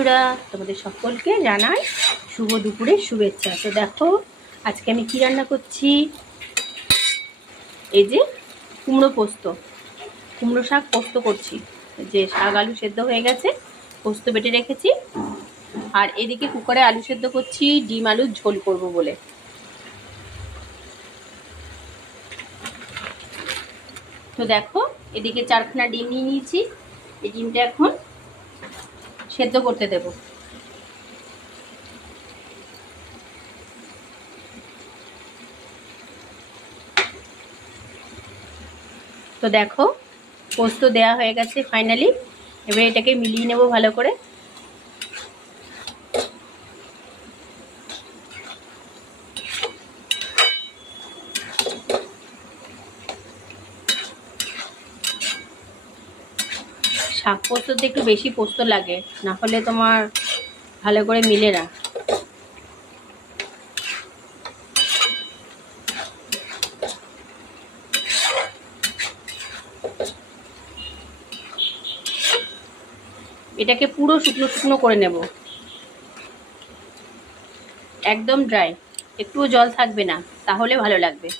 বন্ধুরা, তোমাদের সকলকে জানাই শুভ দুপুরের শুভেচ্ছা। তো দেখো আজকে আমি কি রান্না করছি। এই যে কুমড়ো পোস্ত, কুমড়ো শাক পোস্ত করছি। যে শাক আলু সেদ্ধ হয়ে গেছে, পোস্ত বেটে রেখেছি। আর এদিকে কুকারে আলু সেদ্ধ করছি, ডিম আলুর ঝোল করব বলে। তো দেখো এদিকে 4খানা ডিম নিয়ে নিয়েছি। এই ডিমটা এখন সেদ্ধ করতে দেব। তো দেখো পোস্ত দেয়া হয়ে গেছে ফাইনালি। এবার এটাকে মিলিয়ে নেব ভালো করে। শাক পোস্ততে একটু বেশি পোস্ত লাগে, না হলে তোমার ভালো করে মিলে না। এটাকে পুরো শুকনো শুকনো করে নেব, একদম ড্রাই, একটুও জল থাকবে না, তাহলে ভালো লাগবে।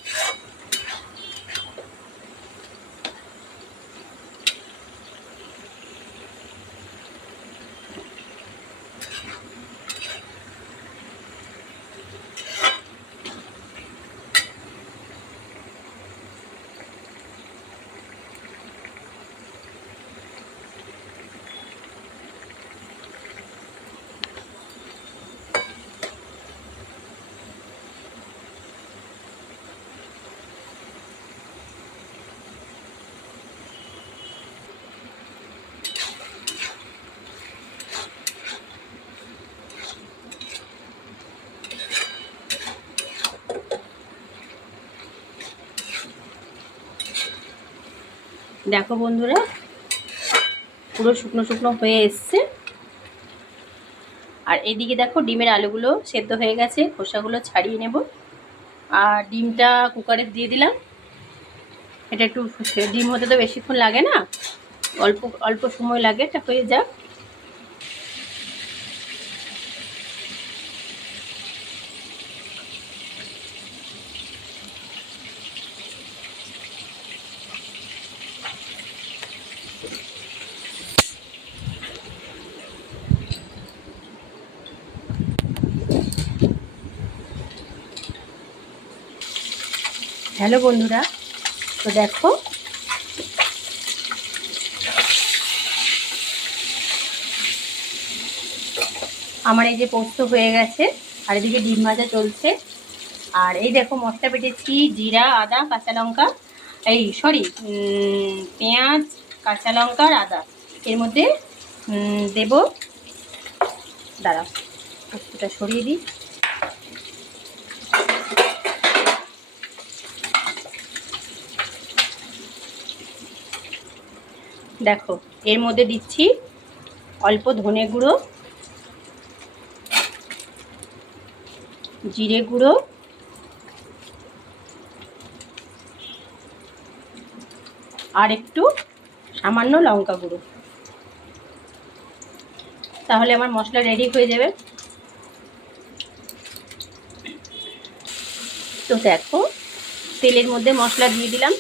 দেখো বন্ধুরা, পুরো শুকনো শুকনো হয়ে এসছে। আর এদিকে দেখো ডিমের আলুগুলো সেদ্ধ হয়ে গেছে, খোসাগুলো ছাড়িয়ে নেব। আর ডিমটা কুকারে দিয়ে দিলাম। এটা একটু, ডিম হতে তো বেশিক্ষণ লাগে না, অল্প অল্প সময় লাগে, এটা হয়ে যাক। হ্যালো বন্ধুরা, তো দেখো আমার এই যে পোস্ত হয়ে গেছে, আর এদিকে ডিম ভাজা চলছে। আর এই দেখো মশলা বেটেছি, জিরা, আদা, কাঁচা লঙ্কা, এই সরি পেঁয়াজ, কাঁচা লঙ্কা আর আদা। এর মধ্যে দেব, দাঁড়াও পোস্তটা সরিয়ে দিই। দেখো এর মধ্যে দিচ্ছি অল্প ধনে গুঁড়ো, জিরে গুঁড়ো, আর একটু সামান্য লঙ্কা গুঁড়ো। তাহলে আমার মশলা রেডি হয়ে যাবে। তো দেখো তেলের মধ্যে মশলা দিয়ে দিলাম,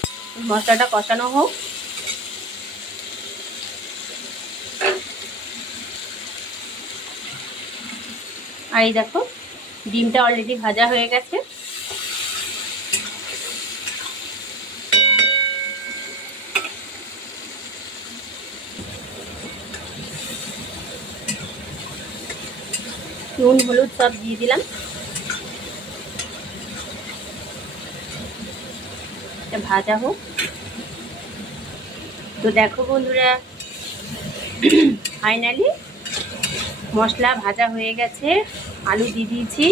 মশলাটা কষানো হোক। আর এই দেখো ডিমটা অলরেডি ভাজা হয়ে গেছে। নুন হলুদ সব দিয়ে দিলাম, এটা ভাজা হোক। তো দেখো বন্ধুরা, ফাইনালি মশলা ভাজা হয়ে গেছে, আলু দিয়ে দিয়েছি।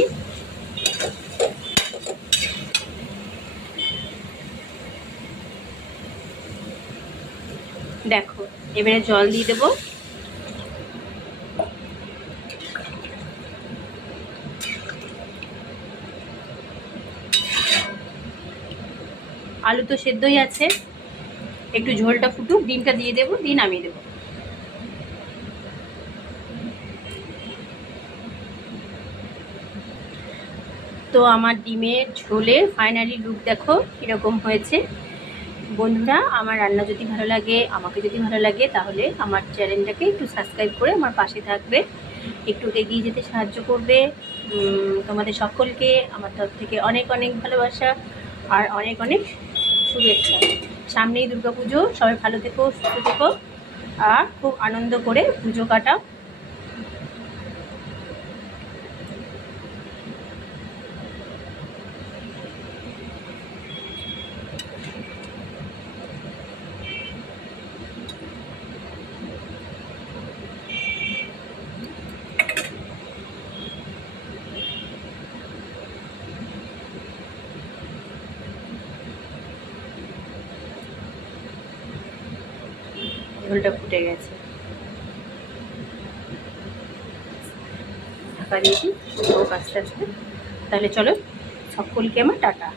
দেখো এবারে জল দিয়ে দেবো। আলু তো সেদ্ধই আছে, একটু ঝোলটা ফুটুক, ডিমটা দিয়ে দেবো, দিয়ে নামিয়ে দেবো। তো আমার ডিমের ঝোলের ফাইনালি লুক দেখো কীরকম হয়েছে। বন্ধুরা, আমার রান্না যদি ভালো লাগে, আমাকে যদি ভালো লাগে, তাহলে আমার চ্যানেলটাকে একটু সাবস্ক্রাইব করে আমার পাশে থাকবে, একটু এগিয়ে যেতে সাহায্য করবে। তোমাদের সকলকে আমার তরফ থেকে অনেক অনেক ভালোবাসা আর অনেক অনেক শুভেচ্ছা। সামনেই দুর্গাপুজো, সবাই ভালো থেকো, সুস্থ থেকো আর খুব আনন্দ করে পুজো কাটাও। ঝোলটা ফুটে গেছে, ঢাকা দিয়েছি হোক আস্তে আস্তে। তাহলে চলো, সকলকে আমার টাটা।